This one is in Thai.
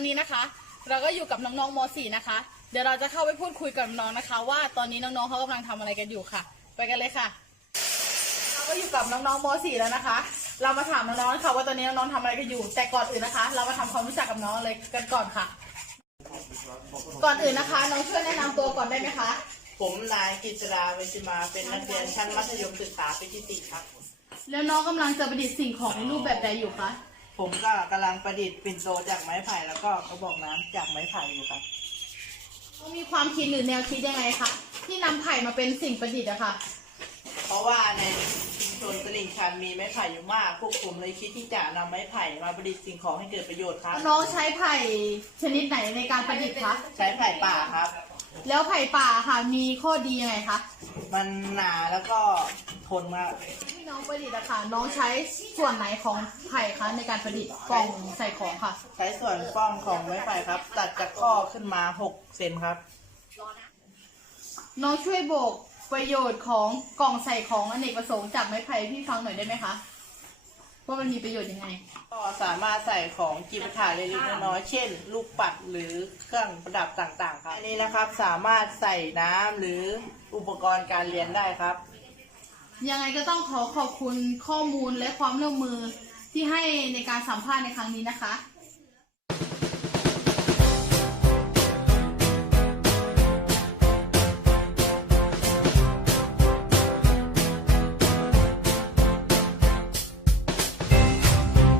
ตอนนี้นะคะ เราก็อยู่กับน้องๆม .4 นะคะ เดี๋ยวเราจะเข้าไปพูดคุยกับน้องๆนะคะ ว่าตอนนี้น้องๆเขากำลังทำอะไรกันอยู่ค่ะ ไปกันเลยค่ะ เราก็อยู่กับน้องๆม .4 แล้วนะคะ เรามาถามน้องๆนะคะว่าตอนนี้น้องๆทำอะไรกันอยู่ แต่ก่อนอื่นนะคะ เรามาทำความรู้จักกับน้องเลยกันก่อนค่ะ ก่อนอื่นนะคะ น้องช่วยแนะนำตัวก่อนได้ไหมคะ ผมนายกิตราเวชิมาเป็นนักเรียนชั้นมัธยมศึกษาปีที่สี่ครับ แล้วน้องกำลังจะประดิษฐ์สิ่งของในรูปแบบใดอยู่คะ ผมก็กำลังประดิษฐ์ปิ่นโตจากไม้ไผ่แล้วก็กระบอกน้ำจากไม้ไผ่อยู่ครับน้องมีความคิดหรือแนวคิดยังไงคะที่นำไผ่มาเป็นสิ่งประดิษฐ์อะค่ะ เพราะว่าในชุมชนตลิ่งชันมีไม้ไผ่อยู่มากพวกผมเลยคิดที่จะนำไม้ไผ่มาประดิษฐ์สิ่งของให้เกิดประโยชน์ครับ น้องใช้ไผ่ชนิดไหนในการประดิษฐ์คะใช้ไผ่ป่าครับ แล้วไผ่ป่าค่ะมีข้อดียังไงคะมันหนาแล้วก็ ทนมาก ที่น้องประดิษฐ์อะค่ะ น้องใช้ส่วนไหนของไผ่คะในการประดิษฐ์กล่องใส่ของค่ะ ใช้ส่วนป้องของไม้ไผ่ครับ ตัดจากข้อขึ้นมา 6 เซนครับ น้องช่วยบอกประโยชน์ของกล่องใส่ของอเนกประสงค์จากไม้ไผ่ให้พี่ฟังหน่อยได้ไหมคะว่ามันมีประโยชน์ยังไง ก็สามารถใส่ของจิปาถะเล็กๆน้อยๆเช่น ลูกปัดหรือเครื่องประดับต่างๆ ครับอันนี้นะครับสามารถใส่น้ำหรืออุปกรณ์การเรียนได้ครับ ยังไงก็ต้องขอขอบคุณข้อมูลและความร่วมมือที่ให้ในการสัมภาษณ์ในครั้งนี้นะคะ